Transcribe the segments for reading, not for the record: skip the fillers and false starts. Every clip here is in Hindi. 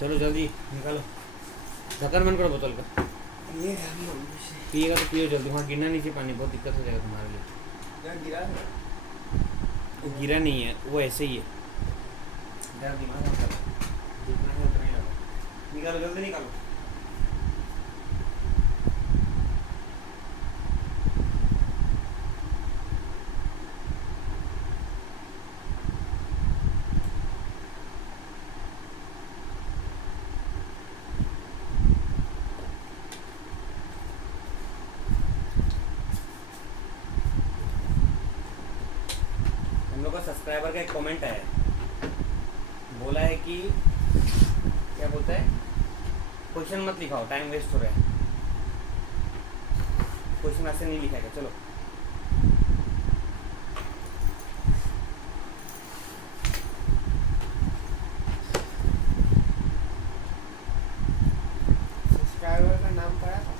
चलो जल्दी निकालो, ढक्कन बंद करो बोतल का। ये पिएगा तो पियो जल्दी, वहाँ गिरना नीचे पानी, बहुत दिक्कत हो जाएगा तुम्हारे लिए। क्या गिरा है? वो गिरा नहीं है, वो ऐसे ही है। डर दिमाग मत लगाओ, जितना है उतना ही लगाओ। निकालो जल्दी निकालो। हम लोग का सब्सक्राइबर का एक कमेंट है, बोला है कि क्या बोलता है, क्वेश्चन मत लिखाओ, टाइम वेस्ट हो रहा है। क्वेश्चन ऐसे नहीं लिखाएगा। चलो सब्सक्राइबर का नाम पड़ा था?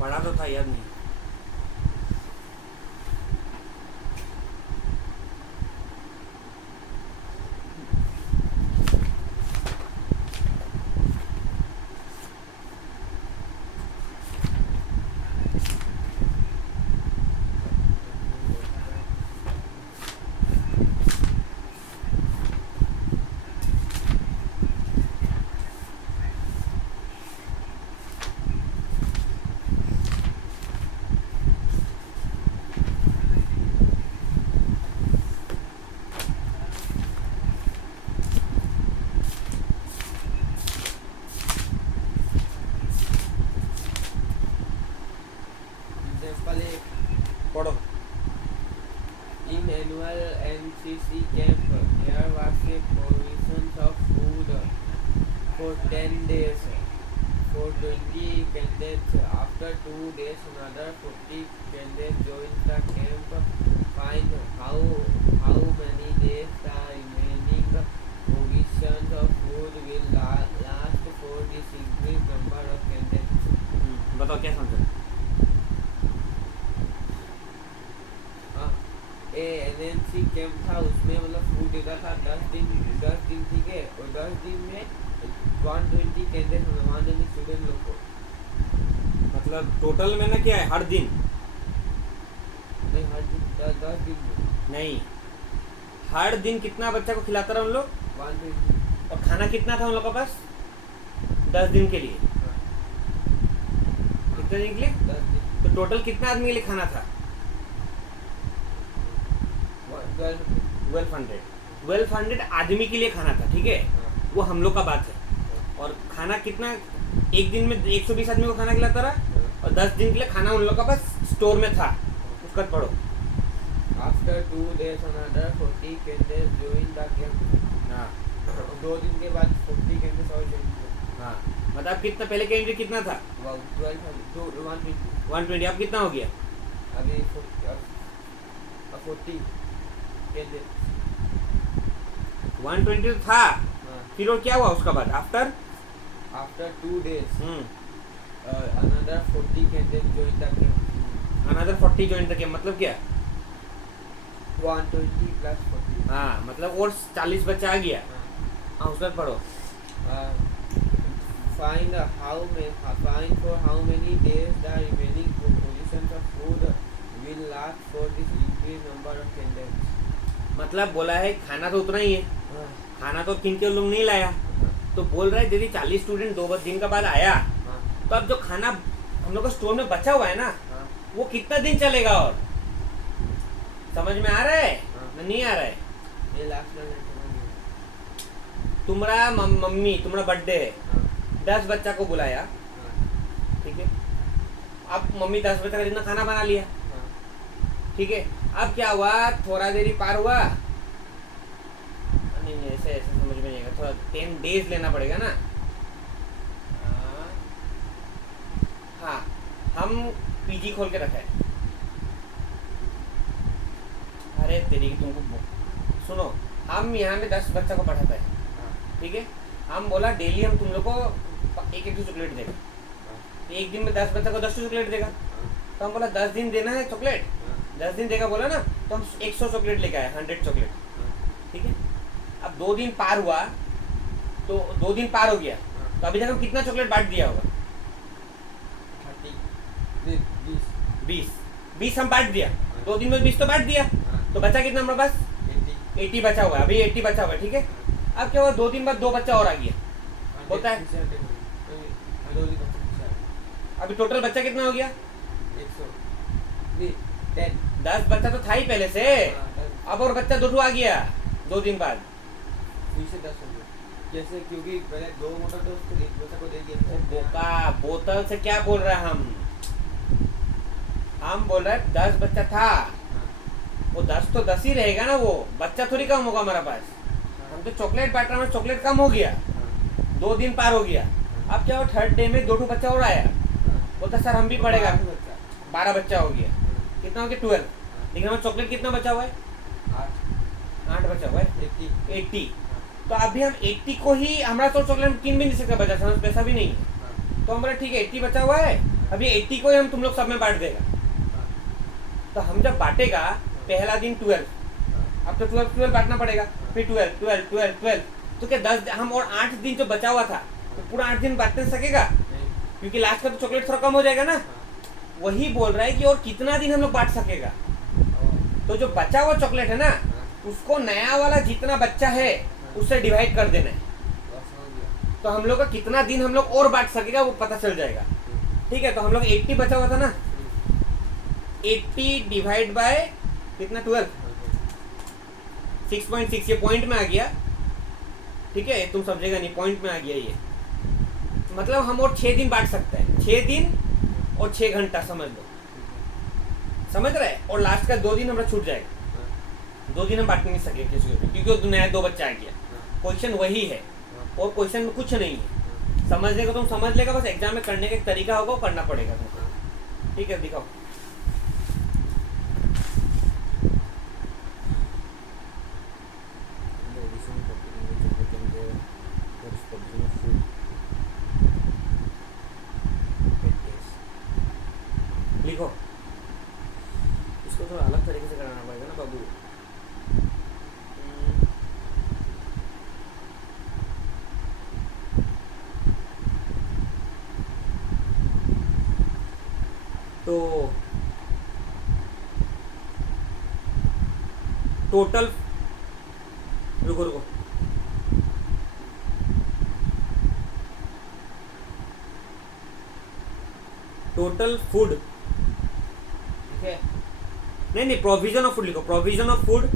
पढ़ा तो था, याद नहीं। पहले पढ़ो। in annual NCC camp there was a provision of food for 10 days for 20 candidates. After 2 days another 40 candidates joined the camp. Find how many days the remaining provisions of food will last for this increased number of candidates. बताओ क्या समझ रहे? एनएनसी कैंप था, उसमें मतलब फूड देता था 10 दिन ठीक है, और 10 दिन में 120 कैंडिडेट 120 स्टूडेंट लोग को, मतलब टोटल में ना क्या है, हर दिन नहीं हर दिन 10 दिन में नहीं, हर दिन कितना बच्चा को खिलाता रहा उन लोग, 120। और खाना कितना था उन लोग के पास 10 दिन के लिए? कितने दिन के लिए? 10 दिन तो टोटल कितना आदमी के लिए खाना था? 1200 आदमी के लिए खाना था, ठीक है, वो हम लोग का बात है। और खाना कितना, एक दिन में 120 आदमी को खाना खिलाता रहा, और 10 दिन के लिए खाना उन लोग का पास स्टोर में था। उसका पढ़ो। After 2 days another 40 candidates joined the camp. हाँ 2 दिन के बाद 40 candidates और join किए। हाँ, मतलब कितना, पहले कैंडिडेट कितना था? 120, अब कितना हो गया? अभी 40 कैंडिडेट 120 तो था, फिर और क्या हुआ उसका बाद? After after 2 days another 40 candidates joined the camp. Another 40 join किया, मतलब क्या? 120 plus 40. हाँ, मतलब और 40 बच्चा आ गया। हाँ उसका पढ़ो। Find for how many days the remaining provisions of food will last for this increased number of candidates. मतलब बोला है खाना तो उतना ही है, खाना तो किन के लोग नहीं लाया, तो बोल रहा है यदि 40 स्टूडेंट 2 दिन के बाद आया, तो अब जो खाना हम लोग को स्टोर में बचा हुआ है ना, वो कितना दिन चलेगा? और समझ में आ रहा है नहीं आ रहा है? ये लास्ट में तुम्हारा मम्मी, तुम्हारा बर्थडे है, 10 बच्चा को बुलाया, ठीक है, अब मम्मी 10 बच्चा का जितना खाना बना लिया, ठीक है, अब क्या हुआ, थोड़ा देरी पार हुआ, नहीं ऐसे ऐसे समझ में नहीं आएगा, थोड़ा 10 डेज लेना पड़ेगा ना। हाँ हम पीजी खोल के रखा है। अरे तेरी तुमको सुनो, हम यहाँ में 10 बच्चा को पढ़ाता है, ठीक है, हम बोला डेली हम तुम लोग को एक चॉकलेट देगा, एक दिन में 10 बच्चा को 10 चॉकलेट देगा, तो हम बोला 10 दिन देना है चॉकलेट, 10 दिन देगा बोला ना, तो हम 100 चॉकलेट लेके आए, 100 चॉकलेट, ठीक है। अब 2 दिन पार हुआ, तो 2 दिन पार हो गया, हाँ। तो अभी तक हम कितना चॉकलेट बांट दिया होगा? 30 20 20 हम बांट दिया, 2 दिन में 20 तो बांट दिया, हाँ। तो बचा कितना हमारे पास? 80 बचा हुआ है, अभी 80 बचा हुआ है, ठीक है। अब क्या हुआ, 2 दिन बाद 2 बच्चा और आ गया, होता है। अभी टोटल बच्चा कितना हो गया? 10 बच्चा तो था ही पहले से, अब और बच्चा 2 आ गया 2 दिन बाद। जैसे क्योंकि पहले 2 मोटर तो उसको एक बच्चा को दे दिया। बोका, बोतल से क्या बोल रहे हैं हम बोल रहे हैं 10 बच्चा था, वो 10 तो 10 ही रहेगा ना, वो बच्चा थोड़ी कम होगा हमारा पास। हम तो चॉकलेट बांट रहे हैं, चॉकलेट कम हो गया, 2 दिन पार हो गया। अब क्या हुआ, 3rd डे में 2 बच्चा और आया, बोलता सर हम भी पढ़ेगा, 12 बच्चा हो गया, कितना हो गया 12। लेकिन हमारा चॉकलेट कितना बचा हुआ है? 8 बचा हुआ है, 80। तो अभी हम 80 को ही, हमारा तो चॉकलेट किन भी नहीं सकता, बचा समझ पैसा भी नहीं है, तो हमारा ठीक है 80 बचा हुआ है, अभी 80 को ही हम तुम लोग सब में बांट देगा। तो हम जब बांटेगा, पहला दिन 12, अब तो 12 बांटना पड़ेगा, फिर 12, तो क्या 10 हम और 8 दिन जो बचा हुआ था, तो पूरा 8 दिन बांटने सकेगा, क्योंकि लास्ट का तो चॉकलेट थोड़ा कम हो जाएगा ना। वही बोल रहा है कि और कितना दिन हम लोग बांट सकेगा। तो जो बचा हुआ चॉकलेट है ना, उसको नया वाला जितना बच्चा है उससे डिवाइड कर देना है, तो हम लोग का कितना दिन हम लोग और बांट सकेगा वो पता चल जाएगा, ठीक है। तो हम लोग 80 बचा हुआ था ना, 80 डिवाइड बाय कितना 12, 6.6, ये पॉइंट में आ गया, ठीक है, तुम समझेगा नहीं, पॉइंट में आ गया ये, मतलब हम और 6 दिन बांट सकते हैं, 6 दिन और 6 घंटा समझ लो, समझ रहे, और लास्ट का 2 दिन हमारा छूट जाएगा, 2 दिन हम बांट नहीं सके किसी को, क्योंकि नया 2 बच्चा आ गया। क्वेश्चन वही है, और क्वेश्चन में कुछ नहीं है, समझने को तुम समझ लेगा, बस एग्जाम में करने का एक तरीका होगा, वो करना पड़ेगा तुमको, ठीक है। दिखाओ, लिखो, इसको थोड़ा अलग तरीके से कराना पड़ेगा ना बाबू। तो टोटल, रुको रुको, टोटल फूड, ठीक है, नहीं प्रोविजन ऑफ फूड लिखो, provision of food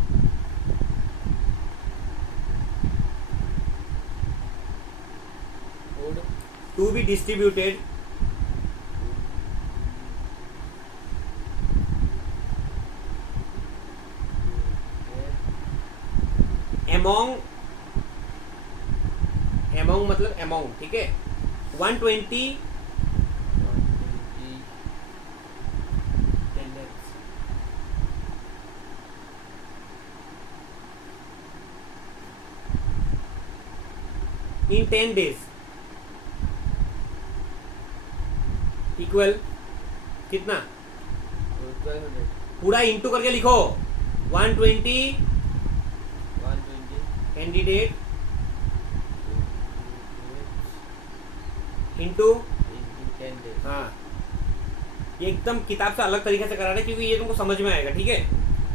to be distributed among मतलब among, ठीक है, 120 in 10 days इक्वल कितना, पूरा इंटू करके लिखो, 120 कैंडिडेट इंटू, हाँ, ये एकदम किताब से अलग तरीके से करा रहे हैं, क्योंकि ये तुमको समझ में आएगा, ठीक है।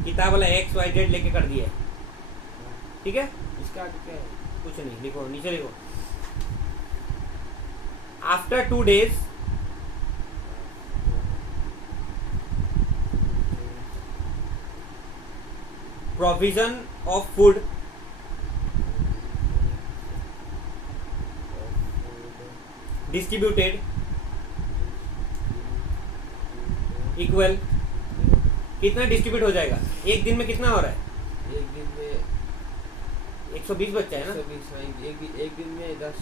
किताब वाला XYZ लेके कर दिया है, ठीक है। इसका आगे क्या है? कुछ नहीं, लिखो नीचे लिखो, after 2 days provision of food distributed equal, कितना डिस्ट्रीब्यूट हो जाएगा एक दिन में, कितना हो रहा है एक दिन में 120 बच्चा है ना, 120, एक दिन में 10,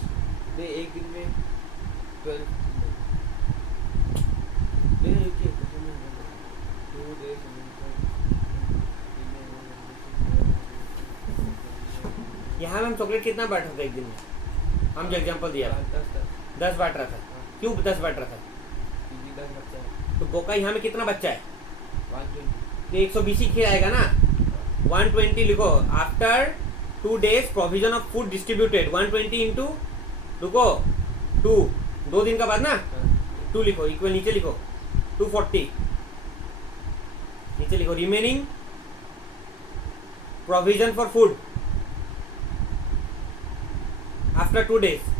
नहीं एक दिन में 12, नहीं रुकिए, 2 days यहाँ में हम चॉकलेट कितना बांट रहा था एक दिन में, हम जो एग्जांपल दिया 10 बांट रहा था, क्यों 10 बांट रहा था, 10 बच्चा है, तो बोका यहाँ में कितना बच्चा है, 120, तो 120 ही आएगा ना, 120 लिखो, after 2 days provision of food distributed 120 into रुको 2 2 दिन का बाद ना 2 लिखो इक्वल नीचे लिखो 240 नीचे लिखो remaining provision for food after 2 days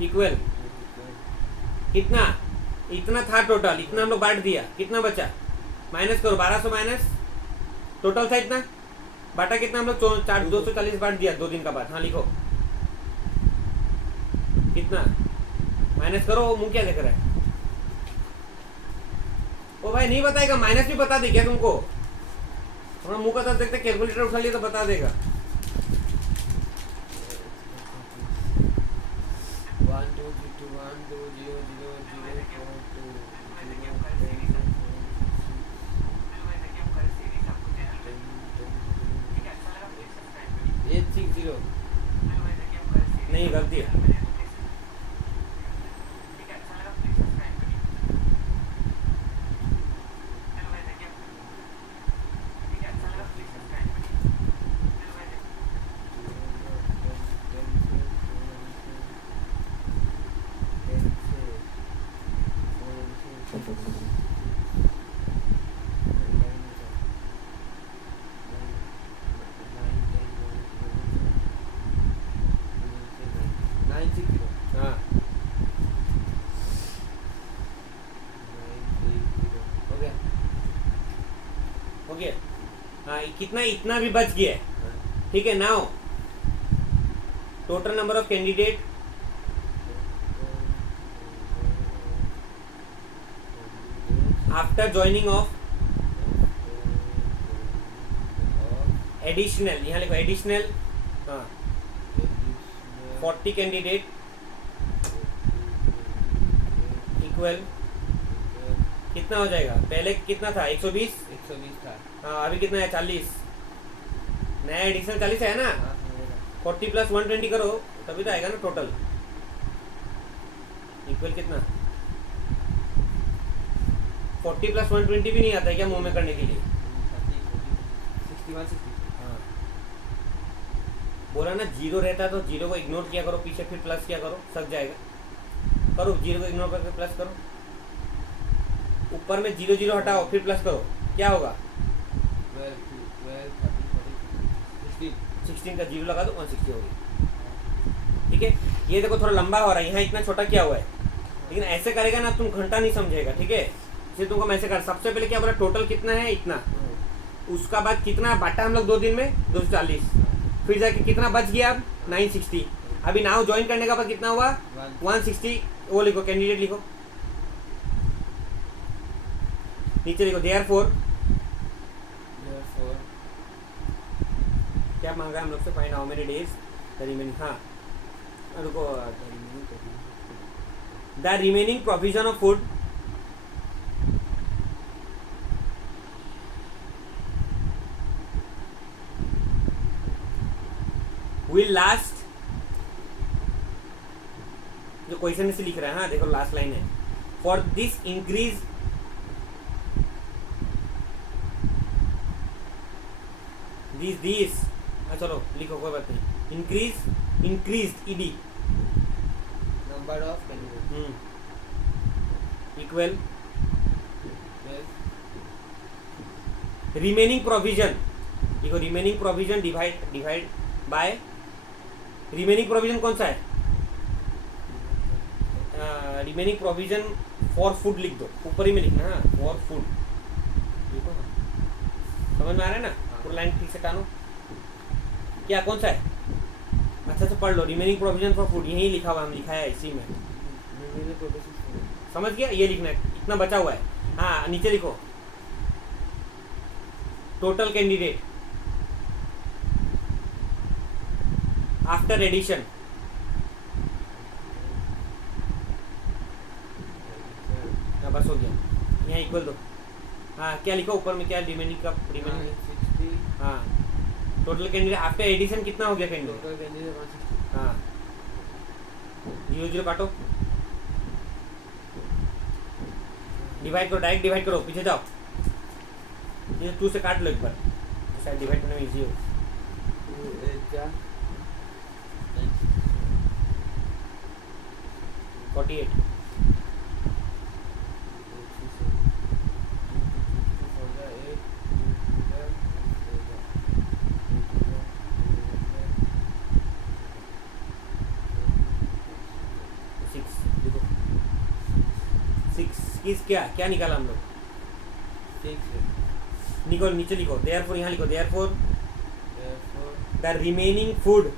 equal कितना इतना था टोटल इतना हम लोग बांट दिया कितना बचा माइनस करो 1200 माइनस टोटल था इतना बांटा कितना हम लोग 240 बांट दिया 2 दिन का बाद हाँ लिखो कितना माइनस करो वो मुंह क्या देख रहा है ओ भाई नहीं बताएगा माइनस भी बता दे क्या तुमको थोड़ा मुंह का तरफ देखते कैलकुलेटर उठा लिया तो बता देगा 860 नहीं गलती है हाँ हो गया हाँ कितना इतना भी बच गया है ठीक है now total number of candidate after joining of additional यहाँ लिखो एडिशनल हाँ 40 कैंडिडेट इक्वल कितना हो जाएगा पहले कितना था 120 था हाँ अभी कितना है 40 नया एडिशनल 40 है ना 40 प्लस 120 करो तभी तो आएगा ना टोटल इक्वल कितना 40 प्लस 120 भी नहीं आता है क्या मुंह में करने के लिए 61 हाँ बोला ना जीरो रहता तो जीरो को इग्नोर किया करो पीछे फिर प्लस किया करो सक जाएगा करो जीरो को इग्नोर करके प्लस करो ऊपर में जीरो जीरो हटाओ फिर प्लस करो क्या होगा 16 का जीरो लगा दो 160 होगी ठीक है ये देखो थोड़ा लंबा हो रहा है यहाँ इतना छोटा क्या हुआ है लेकिन ऐसे करेगा ना तुम घंटा नहीं समझेगा ठीक है इसलिए तुमको मैं ऐसे कर सबसे पहले क्या बोला टोटल कितना है इतना उसका बाद कितना बांटा हम लोग 2 दिन में 240 फिर जाके कितना बच गया अब 960 अभी नाउ ज्वाइन करने का बाद कितना हुआ 160 वो लिखो कैंडिडेट लिखो नीचे लिखो देयरफॉर क्या मांगा है हम लोग से find how many days the remaining हाँ रुको the remaining provision of food will last जो क्वेश्चन से लिख रहा है हाँ देखो लास्ट लाइन है फॉर दिस इंक्रीज दिस चलो लिखो कोई बात नहीं increased number of candidate equal remaining provision देखो remaining provision divide by remaining provision कौन सा है रिमेनिंग प्रोविजन फॉर फूड लिख दो ऊपर ही में लिखना है फॉर फूड लिखो समझ में आ रहा है ना पूरा लाइन ठीक से टानो क्या कौन सा है अच्छा से पढ़ लो रिमेनिंग प्रोविजन फॉर फूड यही लिखा हुआ हम लिखा है इसी में समझ गया ये लिखना है इतना बचा हुआ है हाँ नीचे लिखो टोटल कैंडिडेट आफ्टर एडिशन बस हो गया यहाँ इक्वल दो हाँ क्या लिखो ऊपर में क्या रिमेनिंग का रिमेनिंग हाँ टोटल कैंडिडेट आफ्टर एडिशन कितना हो गया कैंडिडेट टोटल कैंडिडेट 160 हाँ 0 0 काटो डिवाइड करो, डायरेक्ट डिवाइड करो, पीछे जाओ, ये 2 से काट लो एक बार, शायद डिवाइड करने में इजी हो। 2 8 जा 48 6 क्या क्या निकाला हम लोग? 6 निको नीचे लिखो, देयरफॉर यहाँ लिखो, therefore therefore the remaining food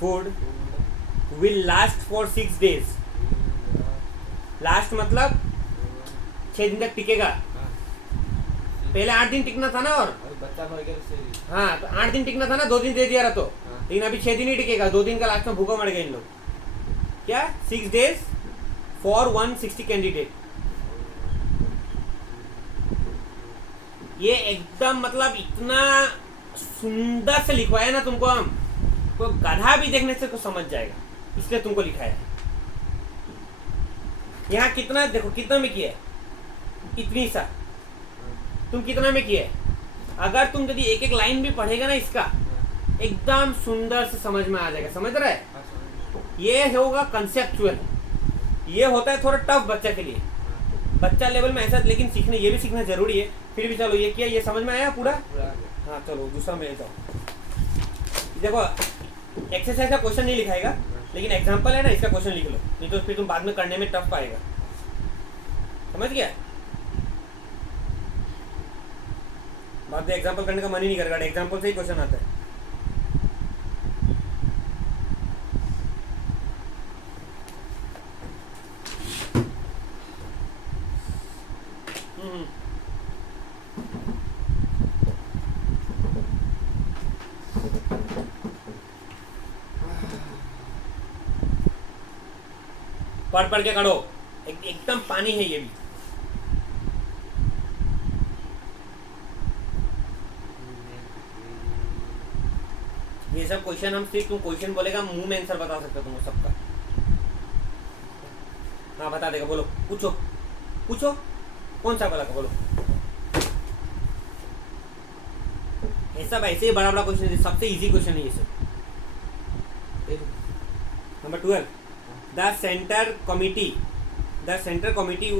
food will last for 6 days। Last मतलब 6 दिन तक टिकेगा। पहले 8 दिन टिकना था ना, और बच्चा हो गया से हाँ तो 8 दिन टिकना था ना, 2 दिन दे दिया रहा तो, हाँ। लेकिन अभी 6 दिन ही टिकेगा, 2 दिन का लास्ट में भूखा मर गए इन लोग। क्या 6 days फॉर 160 कैंडिडेट। ये एकदम मतलब इतना सुंदर से लिखवाया ना तुमको, हम तो गधा भी देखने से कुछ समझ जाएगा, इसलिए तुमको लिखाया है। यहाँ कितना देखो, कितना में किया है, इतनी सा, तुम कितना में किया है। अगर तुम यदि एक एक लाइन भी पढ़ेगा ना इसका, एकदम सुंदर से समझ में आ जाएगा, समझ रहा है। ये होगा कंसेप्चुअल, ये होता है थोड़ा टफ बच्चा के लिए, बच्चा लेवल में ऐसा, लेकिन सीखने ये भी सीखना जरूरी है। फिर भी चलो, ये किया, ये समझ में आया पूरा। हाँ चलो दूसरा में जाओ। देखो एक्सरसाइज का क्वेश्चन नहीं लिखाएगा, लेकिन एग्जांपल है ना, इसका क्वेश्चन लिख लो, नहीं तो फिर तुम बाद में करने में टफ पाएगा। समझ गया? बाद में एग्जांपल करने का मन ही नहीं करेगा, एग्जांपल से ही क्वेश्चन आता है। पढ़ पढ़ के करो, एकदम पानी है ये भी। ये सब क्वेश्चन हम सिर्फ, तुम क्वेश्चन बोलेगा मुंह में आंसर बता सकते हो तुम सबका। हाँ बता देगा, बोलो, पूछो पूछो, कौन सा वाला का बोलो। ये सब ऐसे ही बड़ा बड़ा क्वेश्चन है, सबसे इजी क्वेश्चन है ये सब। Number 12, the center committee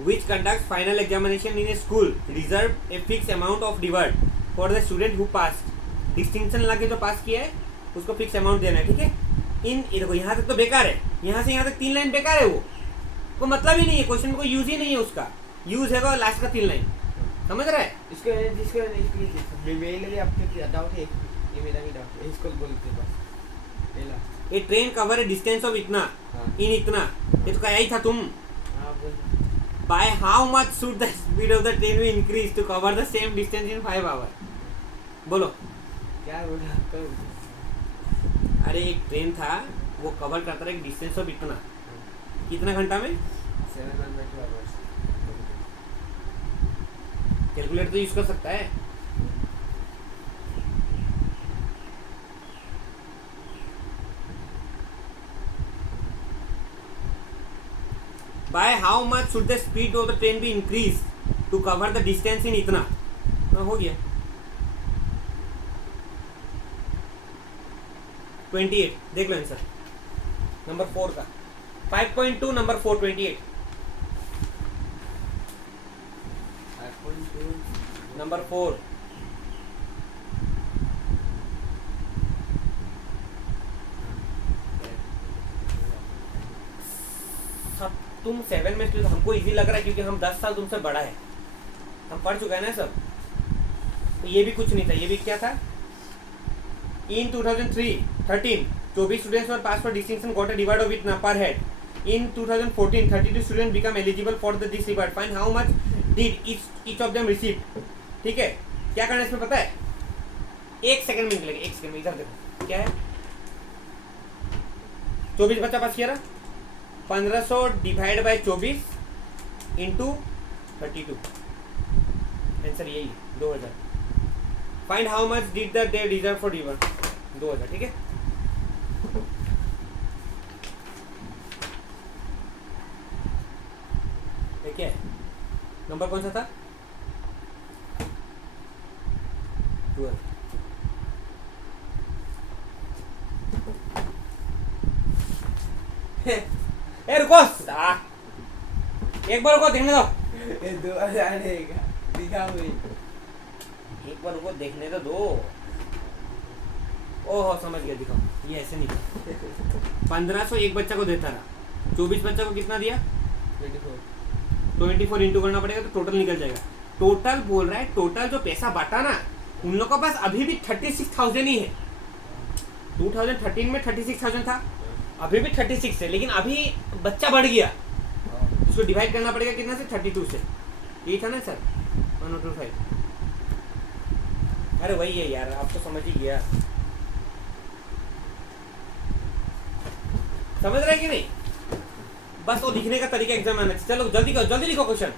which conducts final examination in a school reserve a fixed amount of reward for the student who passed। Distinction ला के जो पास किया है उसको फिक्स अमाउंट देना है, ठीक है। ये देखो यहाँ तक तो बेकार है, यहाँ से यहाँ तक 3 लाइन बेकार है, वो को मतलब ही नहीं है, क्वेश्चन को यूज ही नहीं है, उसका यूज है वो लास्ट का 3 लाइन। समझ रहा है? इसके आपके डाउट है, ये मेरा भी डाउट है, इसको बोलते बस पहला। ये ट्रेन कवर डिस्टेंस ऑफ इतना, इन इतना, ये तो क्या ही था तुम। By how much should the speed of the train be increase to cover the same distance in 5 hour. बोलो क्या बोला? अरे एक ट्रेन था, वो कवर करता था एक डिस्टेंस ऑफ इतना, कितना घंटा में? 702 आवर्स। कैलकुलेटर तो यूज कर सकता है। By how much should the speed of the train be increased to cover the distance in इतना? हो गया 28। देख लो आंसर नंबर 4 का, 5.2 नंबर 4 28 नंबर 4। सब तुम 7 में स्टूडेंट, हमको इजी लग रहा है क्योंकि हम 10 साल तुमसे बड़ा है, हम पढ़ चुके हैं ना सब। तो ये भी कुछ नहीं था, ये भी क्या था? इन 2013 24 students were pass for distinction got a reward of इतना पर head. In 2014 32 student become eligible for this reward. Find how much did each of them receive. ठीक है, क्या करना है इसमें पता है? 1 सेकंड में निकलेगा, 1 सेकंड में। इधर देखो क्या है, 24 बच्चा पास किया ना, 1500 डिवाइड बाय 24 इंटू 32, आंसर यही 2000। Find how much did the they deserve for reward, 2000। ठीक है, नंबर कौन सा था? 12। ए रुको एक बार रुको देखने दो। ये 2000 रहेगा, दिखा भाई। एक बार रुको देखने तो दो। ओहो समझ गया, दिखाओ। ये ऐसे नहीं 1500 एक बच्चा को देता रहा, 24 बच्चा को कितना दिया? 24 इंटू करना पड़ेगा तो टोटल निकल जाएगा। टोटल बोल रहा है, टोटल जो पैसा बांटा ना उन लोगों के पास अभी भी 36,000 ही है। 2013 में 36,000 था, अभी भी 36 है, लेकिन अभी बच्चा बढ़ गया। उसको डिवाइड करना पड़ेगा कितना से? 32 से। यही था ना सर? 1025। अरे वही है यार, आप तो समझ ही गया। समझ रहे कि नहीं? बस वो लिखने का तरीका एग्जाम में आना चाहिए। चलो जल्दी करो, जल्दी लिखो क्वेश्चन।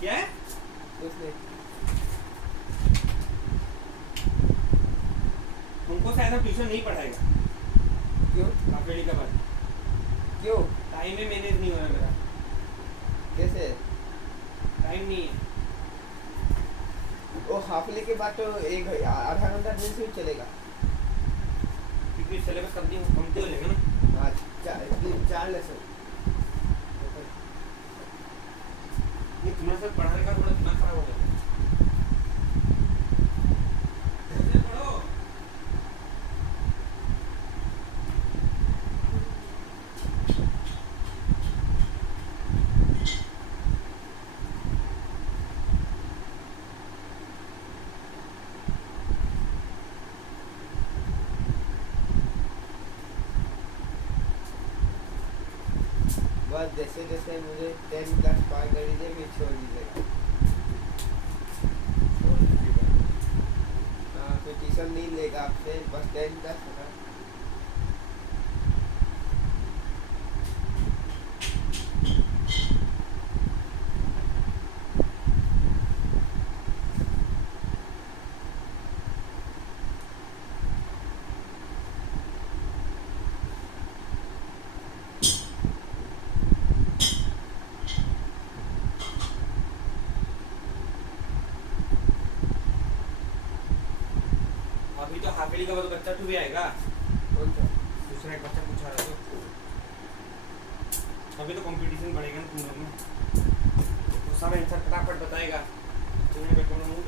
क्या है? तुमको शायद हम ट्यूशन नहीं पढ़ाएगा। क्यों? हाफेली के बाद। क्यों? टाइम में मैनेज नहीं हो रहा मेरा। कैसे? टाइम नहीं है। वो हाफले के बाद तो एक आधा घंटा दिन से ही चलेगा। क्योंकि सिलेबस कमती हो जाएगा ना। हाँ, 4 लेसन। ये तुम्हारे साथ पढ़ाने का थोड़ा दिमाग खराब हो गया। पढ़ो। बस जैसे जैसे मुझे 10 क्लास पार कर दीजिए फिर छोड़ दीजिएगा। हाँ, फिर ट्यूशन नहीं लेगा आपसे, बस 10 क्लास होगा। अभी तो हाफेली का बाद बच्चा 2 भी आएगा। कौन सा? दूसरा एक बच्चा पूछा रहा तो अभी तो कंपटीशन बढ़ेगा ना तुम लोग में। तो सारा आंसर फटाफट बताएगा। तुम्हें मैं कौन हूँ